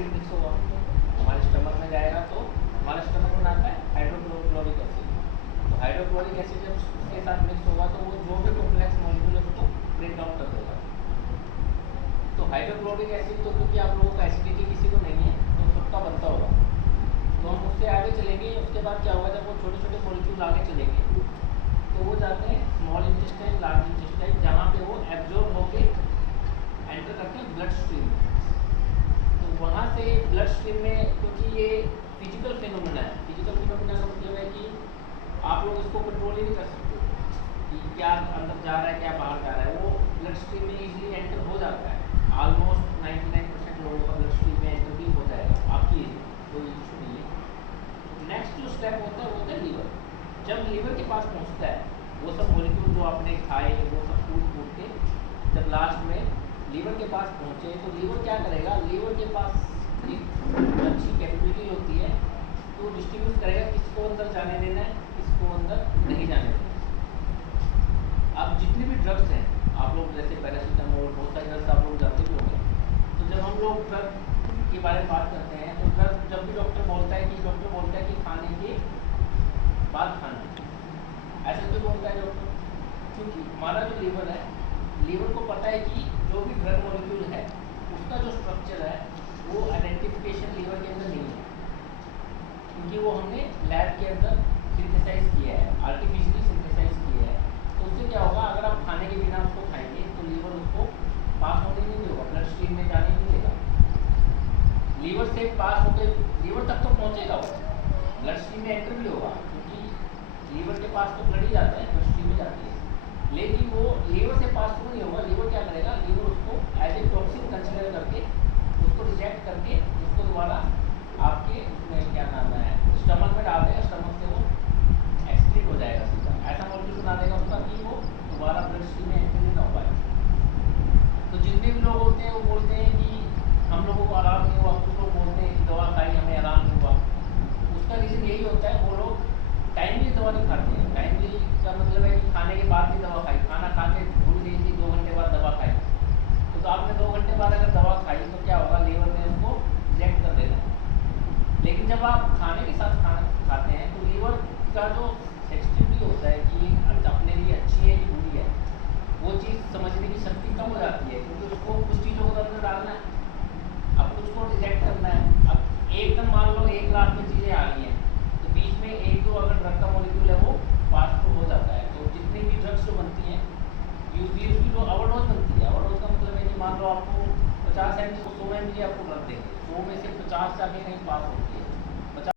Acid mix होगा, हमारे stomach में जाएगा तो हमारे स्टमक में आता है हाइड्रोक्लोरिक एसिड। तो हाइड्रोक्लोरिक एसिड जब उसके साथ मिक्स होगा तो वो जो भी कॉम्प्लेक्स मॉलिक्यूल है उसको ब्रेक डाउन कर देगा। तो हाइड्रोक्लोरिक एसिड तो क्योंकि आप लोगों का एसिडिटी किसी को नहीं है तो सबका बनता होगा, तो हम उससे आगे चलेंगे। उसके बाद क्या होगा, जब वो छोटे छोटे मॉलिक्यूल आगे चलेंगे तो वो जाते हैं स्मॉल इंटेस्टाइन, लार्ज इंटेस्टाइन, जहाँ पे वो एब्जॉर्ब होके एंटर करते हैं ब्लड स्ट्रीम। तो वहाँ से ब्लड स्ट्रीम में, क्योंकि ये फिजिकल फिनोमेना है, फिजिकल फिनोमेना का मतलब है कि आप लोग इसको कंट्रोल ही नहीं कर सकते कि क्या अंदर जा रहा है क्या बाहर जा रहा है, वो ब्लड स्ट्रीम में इजीली एंटर हो जाता है। ऑलमोस्ट 99% लोगों का ब्लड स्ट्रीम में एंटर भी हो जाएगा, आपकी कोई इशू नहीं है। नेक्स्ट जो स्टेप होता है वो होता है लीवर। जब लीवर के पास पहुँचता है वो सब मॉलिक्यूल जो आपने खाए वो सब कूट के जब लास्ट में लीवर के पास पहुँचे तो लीवर क्या करेगा, लीवर के पास एक अच्छी कैपेबिलिटी होती है तो डिस्ट्रीब्यूट करेगा किसको अंदर जाने देना है, किसको अंदर नहीं जाने देना है। अब जितनी भी ड्रग्स हैं आप लोग जैसे पैरासीटामोल, बहुत सारे ड्रग्स आप लोग जानते भी होंगे। तो जब हम लोग ड्रग के बारे में बात करते हैं तो ड्रग जब भी डॉक्टर बोलता है कि खाने के बाद खाना, ऐसा क्यों बोलता है डॉक्टर? क्योंकि हमारा जो लीवर है, लीवर को पता है कि जो भी ड्रग मॉलिक्यूल है उसका जो स्ट्रक्चर है वो आइडेंटिफिकेशन लीवर के अंदर नहीं है, क्योंकि वो हमने लैब के अंदर सिंथेसाइज किया है, आर्टिफिशियली सिंथेसाइज किया है। तो उससे क्या होगा, अगर आप खाने के बिना उसको खाएंगे तो लीवर उसको पास होने नहीं देगा, ब्लड स्ट्रीम में जाने नहीं देगा। लीवर से पास होकर लीवर तक तो पहुँचेगा, वो ब्लड स्ट्रीम में एंटर भी होगा, क्योंकि लीवर के पास तो ब्लड ही जाता है, ब्लड स्ट्रीम में जाती है। लेकिन वो लीवर से पास तो नहीं होगा, लीवर क्या करेगा, लीवर उसको एज ए टॉक्सिन कंसिडर करके उसको रिजेक्ट करके उसको दोबारा आपके उसमें क्या नाम है स्टमक में डाल देगा, स्टमक से वो एक्सक्रीट हो जाएगा सीधा, ऐसा मॉलिक्यूल बना देगा उसका कि वो दोबारा ब्लड स्ट्रीम में एंट्री ना हो पाए। तो जितने भी लोग होते हैं वो बोलते हैं कि हम लोगों को आराम नहीं हुआ, कुछ लोग बोलते हैं कि दवा खाई हमें आराम नहीं हुआ। उसका रीज़न यही होता है, वो लोग टाइमली दवा नहीं खाते हैं। टाइमली का मतलब है कि खाने के बाद भी दवा खाई, खाना खा के भूल गई थी 2 घंटे बाद दवा खाई, तो आपने 2 घंटे बाद अगर दवा खाई तो क्या होगा, लीवर ने उसको रिजेक्ट कर देना है। लेकिन जब आप खाने के साथ खाना खाते हैं तो लीवर का जो सेंसिटिविटी होता है कि अपने लिए अच्छी है कि बुरी है, वो चीज़ समझने की शक्ति कम हो जाती है, क्योंकि उसको कुछ चीज़ों को अंदर डालना है, अब कुछ को रिजेक्ट करना है। अब एकदम मान लो 1 लाख में चीज़ें आ गई हैं तो बीच में 1-2 अगर ड्रग का मॉलिक्यूल है वो पास तो हो जाता है। तो जितनी भी ड्रग्स जो बनती हैं यूजली उसकी जो ओवरडोज बनती है, ओवरडोज का मतलब है कि मान लो आपको 50 mg को 100 mg आपको ड्रग देंगे, 100 में से 50 जाके कहीं पास होती है,